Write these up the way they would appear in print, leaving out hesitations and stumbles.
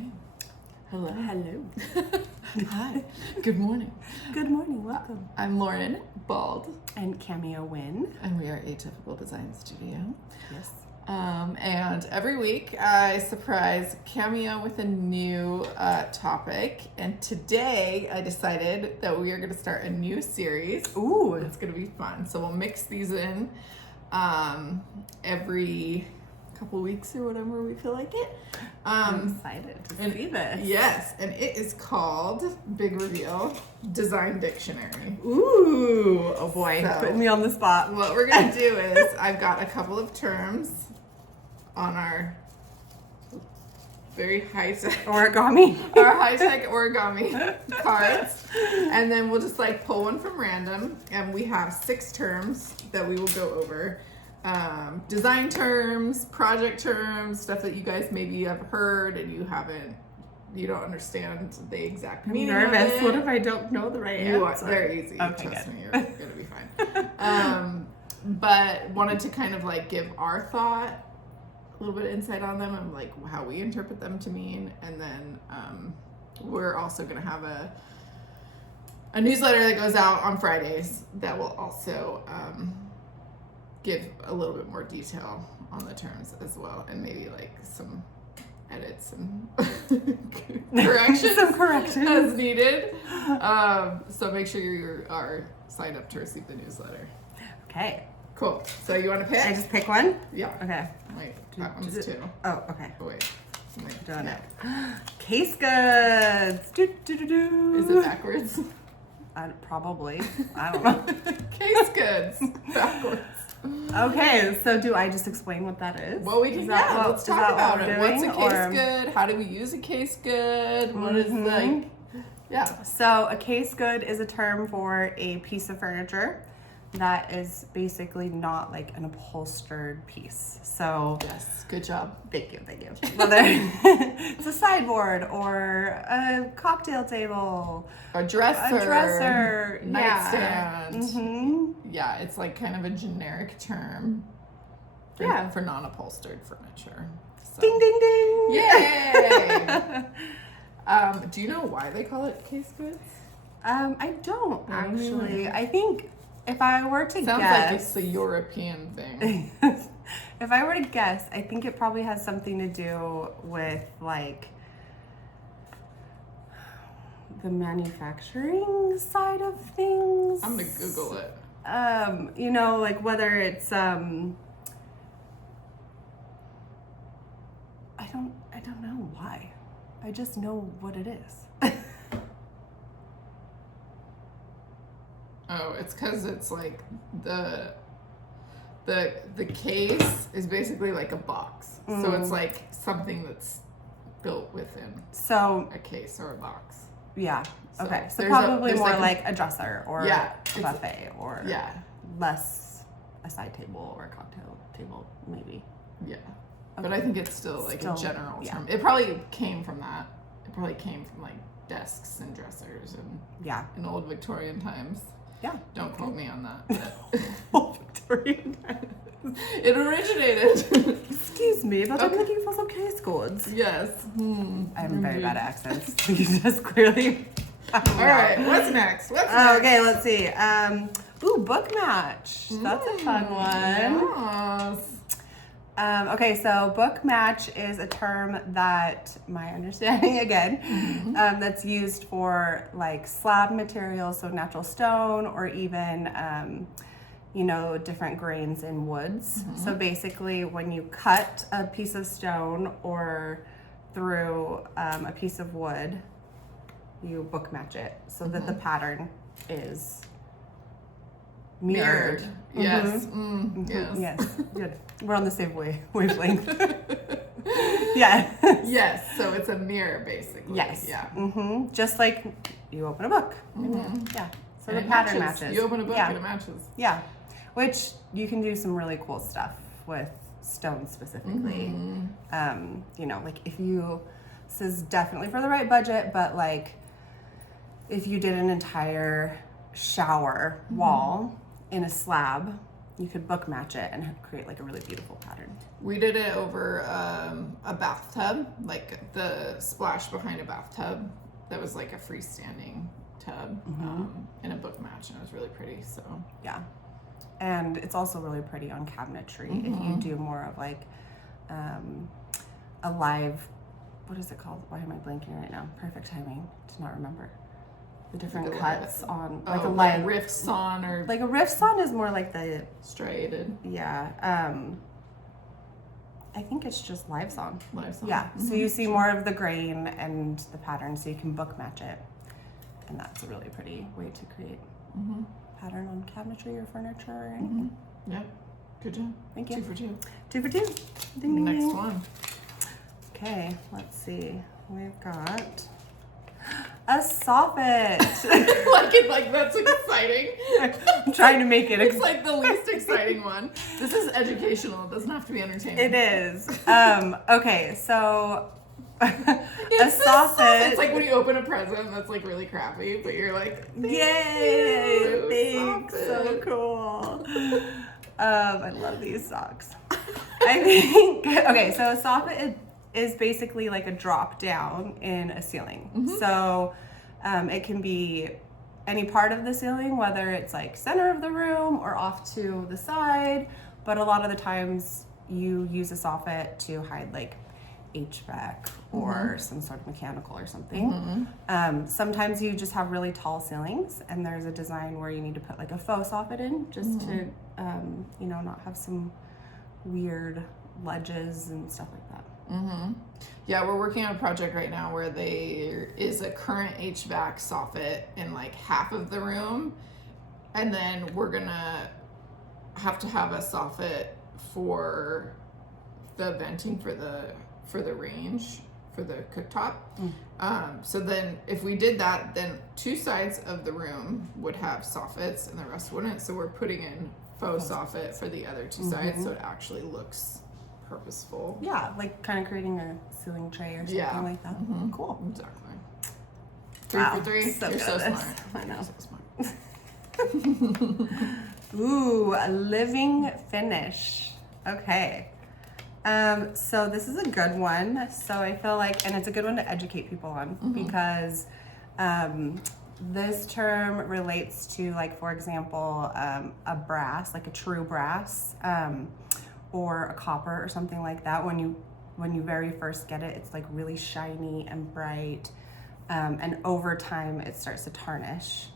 Okay. Hello. Hello. Hi. Good morning. Good morning. Welcome. I'm Lauren Bald. And Cameo Win. And we are Atypical Design Studio. Yes. And every week I surprise Cameo with a new topic. And today I decided that we are going to start a new series. Ooh. It's going to be fun. So we'll mix these in every couple weeks or whatever we feel like it. I'm excited to see this. Yes, and it is called, big reveal, Design Dictionary. Ooh. Oh boy. So, putting me on the spot. What we're going to do is, I've got a couple of terms on our very high-tech Origami. our high-tech origami cards, and then we'll just like pull one from random, and we have 6 terms that we will go over. Design terms, project terms, stuff that you guys maybe have heard and you don't understand the exact meaning of Nervous. it. What if I don't know the right answer? It's very easy. Okay, Trust good. me, you're gonna be fine. But wanted to kind of like give our thought, a little bit of insight on them and like how we interpret them to mean, and then we're also gonna have a newsletter that goes out on Fridays that will also give a little bit more detail on the terms as well, and maybe like some edits and corrections, Some corrections as needed. So make sure you are signed up to receive the newsletter. Okay. Cool. So you want to pick? I just pick one? Yeah. Okay. Wait, that one's 2. Oh, okay. Oh wait. Doing Yeah. it. Case goods. Do. Is it backwards? Probably. I don't know. Case goods. Backwards. Okay, so do I just explain what that is? Well, we can. Let's talk about it. What's a case good? How do we use a case good? What is like? Yeah. So a case good is a term for a piece of furniture that is basically not like an upholstered piece. So Yes. Good job. thank you. Whether it's a sideboard or a cocktail table, A dresser. Nightstand. Yeah. Mm-hmm. Yeah, it's like kind of a generic term. For non-upholstered furniture. So. Ding ding ding! Yay! Do you know why they call it case goods? I don't I don't actually. either. I think if I were to Sounds guess, like it's a European thing. if I were to guess, I think it probably has something to do with like the manufacturing side of things. I'm gonna Google it. Like whether it's I don't know why. I just know what it is. Oh, it's because it's like the case is basically like a box. So it's like something that's built within So a case or a box. yeah. So Okay. So there's probably more like like a dresser or Yeah, a buffet or Yeah. less a side table or a cocktail table, maybe. Yeah. But I think it's still like a Still, general yeah. term. It probably came from that. It probably came from like desks and dressers and Yeah. in old Victorian times. Yeah. Don't quote me on that. But Old Victorian. it originated. Excuse me, but I'm Okay. looking for some case goods. Yes. I'm very bad at accents. You just clearly. All right. What's next? Okay, let's see. Book match. That's a fun one. Yes. Okay, so book match is a term that, my understanding again, that's used for like slab materials, so natural stone, or even, different grains in woods. So basically, when you cut a piece of stone or through a piece of wood, you book match it so that the pattern is mirrored. Yes. Yes. Yes, good. We're on the same wavelength. Yeah. Yes. So it's a mirror, basically. Yes. Yeah. Just like you open a book. Yeah. So And the it pattern matches. matches. You open a book Yeah. and it matches. Yeah. Which you can do some really cool stuff with stone specifically. Like if you, this is definitely for the right budget, but like if you did an entire shower wall in a slab, you could book match it and create like a really beautiful pattern. We did it over a bathtub, like the splash behind a bathtub that was like a freestanding tub in a book match, and it was really pretty. So yeah, and it's also really pretty on cabinetry if you do more of like a live, what is it called? Why am I blanking right now? Perfect timing to not remember. The different cuts on like a live rift sawn, or like a rift sawn is more like the striated. Yeah. I think it's just live sawn. Live sawn. Yeah. So you see more of the grain and the pattern, so you can book match it, and that's a really pretty way to create pattern on cabinetry or furniture or anything. Yep. Good job. Thank you. 2 for 2. 2 for 2. Ding, ding, Next ding. one. Okay, let's see. We've got a soffit. like that's exciting. I'm trying to make it. It's like the least exciting one. This is educational. It doesn't have to be entertaining. It is. Okay, so a soffit. It's like when you open a present that's like really crappy, but you're like, Yay! Thanks. Soffit. So cool. I love these socks. I think. Okay, so a soffit is basically like a drop down in a ceiling. So it can be any part of the ceiling, whether it's like center of the room or off to the side, but a lot of the times you use a soffit to hide like HVAC or some sort of mechanical or something. Sometimes you just have really tall ceilings and there's a design where you need to put like a faux soffit in just to you know, not have some weird ledges and stuff like that. Yeah, we're working on a project right now where there is a current HVAC soffit in like half of the room, and then we're gonna have to have a soffit for the venting for the range for the cooktop. So then if we did that, then 2 sides of the room would have soffits and the rest wouldn't. So we're putting in faux soffit for the other 2 sides, so it actually looks purposeful. Yeah, like kind of creating a ceiling tray or something like that. Cool. Exactly. 3 Wow, for 3. so You're good so at this. smart. I know. You're so smart. Ooh, a living finish. Okay. So this is a good one. So I feel like, and it's a good one to educate people on because this term relates to, like, for example, a brass, like a true brass, or a copper or something like that. When you very first get it, it's like really shiny and bright, and over time it starts to tarnish,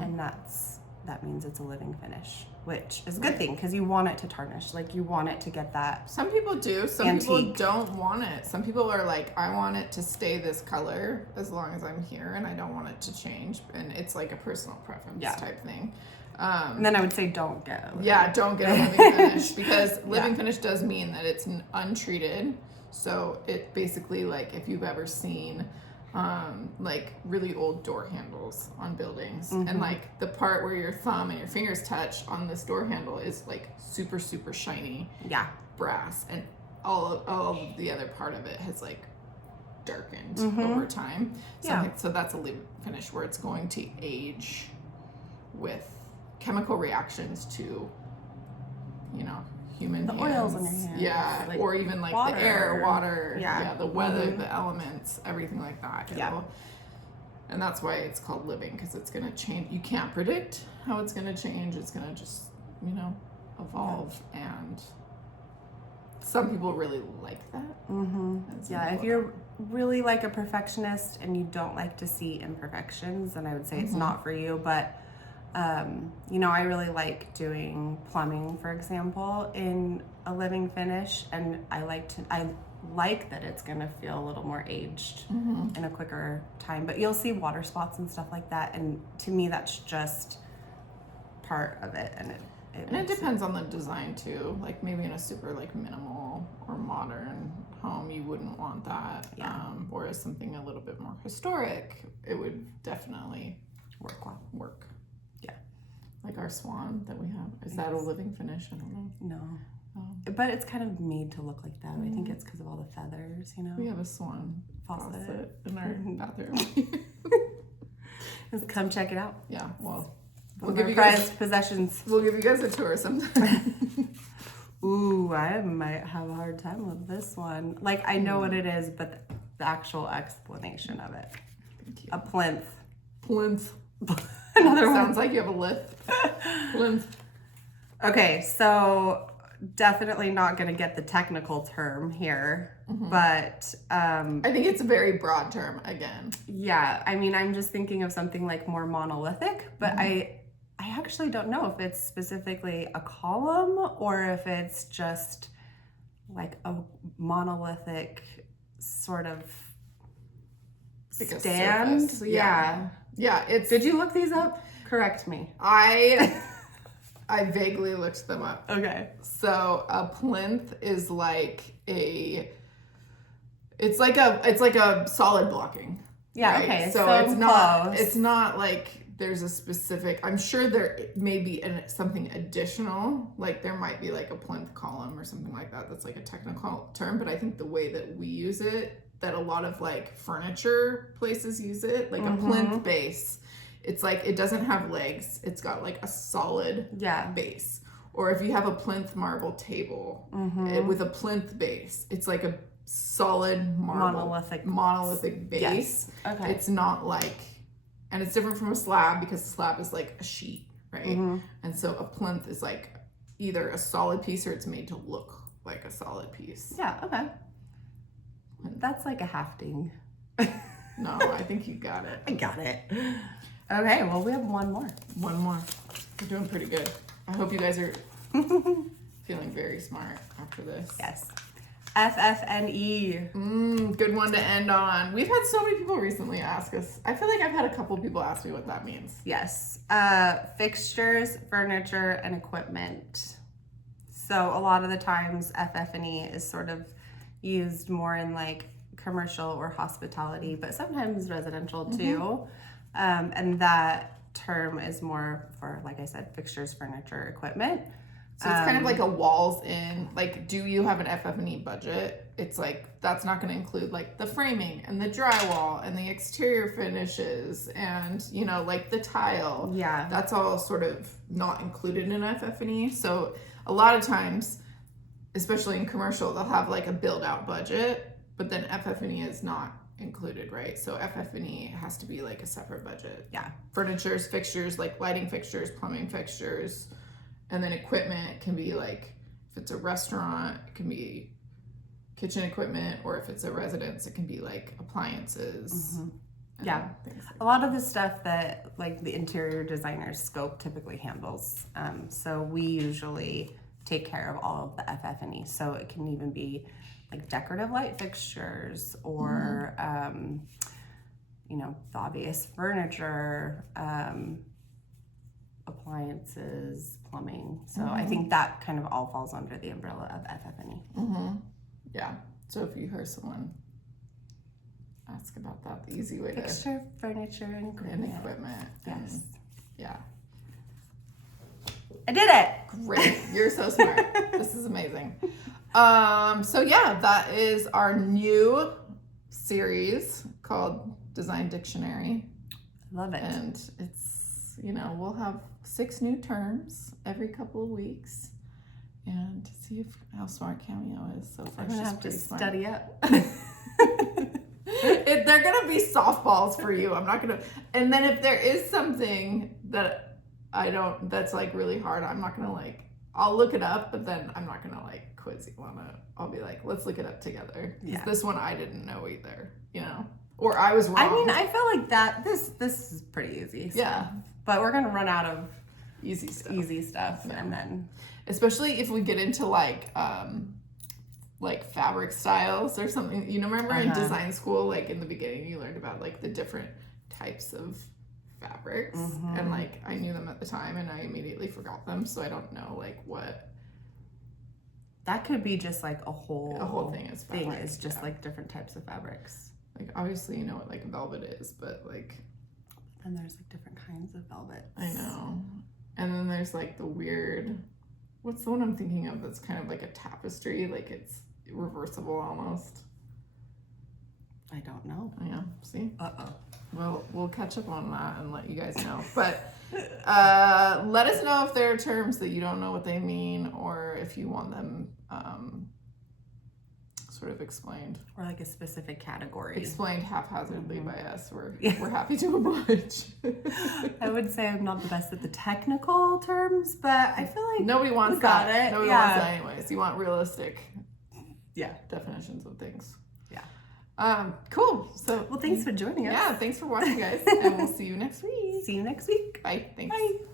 and that means it's a living finish, which is a good thing because you want it to tarnish. Like, you want it to get that. Some people do. Some antique. people don't want it. Some people are like, I want it to stay this color as long as I'm here, and I don't want it to change. And it's like a personal preference type thing. And then I would say don't get it. Don't get a living finish, because living finish does mean that it's untreated. So it basically, like, if you've ever seen like really old door handles on buildings, and like the part where your thumb and your fingers touch on this door handle is like super, super shiny brass, and all of the other part of it has like darkened over time. So that's a living finish, where it's going to age with chemical reactions to, you know, human The hands. oils on your hands. Like or even like water. the air, water, Yeah. the weather, the elements, everything like that. Yeah. And that's why it's called living, because it's going to change. You can't predict how it's going to change. It's going to just, you know, evolve. And some people really like that. Yeah, if you're really like a perfectionist and you don't like to see imperfections, then I would say it's not for you. But you know, I really like doing plumbing, for example, in a living finish, and I like that it's gonna feel a little more aged in a quicker time. But you'll see water spots and stuff like that, and to me, that's just part of it. And it depends on the design too. Like, maybe in a super like minimal or modern home, you wouldn't want that. Whereas something a little bit more historic, it would definitely work well. Work. Like our swan that we have. Is that a living finish? I don't know. No. But it's kind of made to look like that. I think it's because of all the feathers, you know? We have a swan faucet in our bathroom. Come check it out. Yeah, well, We'll One give of you our guys- prized possessions. We'll give you guys a tour sometime. Ooh, I might have a hard time with this one. Like, I know what it is, but the actual explanation of it. Thank you. A plinth. Plinth. Another one. Sounds like you have a lift. Plinth. Okay, so definitely not going to get the technical term here, but I think it's a very broad term again. yeah, I mean, I'm just thinking of something like more monolithic, but I actually don't know if it's specifically a column or if it's just like a monolithic sort of Like a stand. surface. Yeah. Yeah, it's. Did you look these up? Correct me. I vaguely looked them up. Okay. So a plinth is like it's like a solid blocking. Yeah, right? okay. So close. it's not like there's a specific, I'm sure there may be something additional, like there might be like a plinth column or something like that. That's like a technical term, but I think the way that we use it, that a lot of like furniture places use it, like a plinth base. It's like, it doesn't have legs. It's got like a solid base. Or if you have a plinth marble table with a plinth base, it's like a solid monolithic base. Yes. Okay. It's not like, and it's different from a slab because a slab is like a sheet, right? And so a plinth is like either a solid piece or it's made to look like a solid piece. Yeah, okay. That's like a hafting. No, I think you got it. I got it. Okay, well, we have one more. One more. We're doing pretty good. I hope you guys are feeling very smart after this. Yes. FFNE. Good one to end on. We've had so many people recently ask us. I feel like I've had a couple people ask me what that means. Yes. Fixtures, furniture, and equipment. So a lot of the times FF&E is sort of used more in like commercial or hospitality, but sometimes residential too. And that term is more for, like I said, fixtures, furniture, equipment. So it's kind of like a walls in, like, do you have an FF&E budget? It's like, that's not going to include like the framing and the drywall and the exterior finishes and, you know, like the tile. Yeah. That's all sort of not included in FF&E. So a lot of times, especially in commercial, they'll have like a build out budget, but then FF&E is not included, right? So FF&E has to be like a separate budget. Yeah. Furnitures, fixtures, like lighting fixtures, plumbing fixtures, and then equipment can be like, if it's a restaurant, it can be kitchen equipment, or if it's a residence, it can be like appliances. Yeah. Things like A lot of the stuff that like the interior designer's scope typically handles. So we usually take care of all of the FF&E. So it can even be like decorative light fixtures or, you know, the obvious furniture, appliances, plumbing. So I think that kind of all falls under the umbrella of FF&E. Yeah. So if you hear someone ask about that, the easy way Fixture, furniture, and equipment. Yes. Yeah. I did it. Great. You're so smart. This is amazing. So yeah, that is our new series called Design Dictionary. Love it. And it's, you know, we'll have 6 new terms every couple of weeks and see if how smart Cameo is. So far, I'm gonna she's have to pretty smart. study up. They're gonna be softballs for you. I'm not gonna. And then if there is something that that's like really hard, I'm not gonna like. I'll look it up, but then I'm not gonna like quiz you on it. I'll be like, let's look it up together. Yeah. This one I didn't know either. You know, or I was wrong. I mean, I feel like that this is pretty easy. So. Yeah. But we're gonna run out of Easy stuff. and then Especially if we get into like fabric styles or something. You know, remember in design school, like in the beginning, you learned about like the different types of fabrics, and like I knew them at the time, and I immediately forgot them. So I don't know like what that could be just like a whole thing is fabric, is just like different types of fabrics. Like obviously you know what like velvet is, but like and there's like different kinds of velvet. I know. And then there's like the weird, what's the one I'm thinking of that's kind of like a tapestry, like it's reversible almost. I don't know. Yeah, see? Uh-oh. Well, we'll catch up on that and let you guys know. But let us know if there are terms that you don't know what they mean, or if you want them sort of explained. Or like a specific category. Explained haphazardly by us. We're happy to oblige. I would say I'm not the best at the technical terms, but I feel like nobody wants got that. it. Nobody wants that anyways. You want realistic definitions of things. Cool. So thanks for joining us. Yeah, thanks for watching, guys. And we'll see you next week. See you next week. Bye. Thanks. Bye.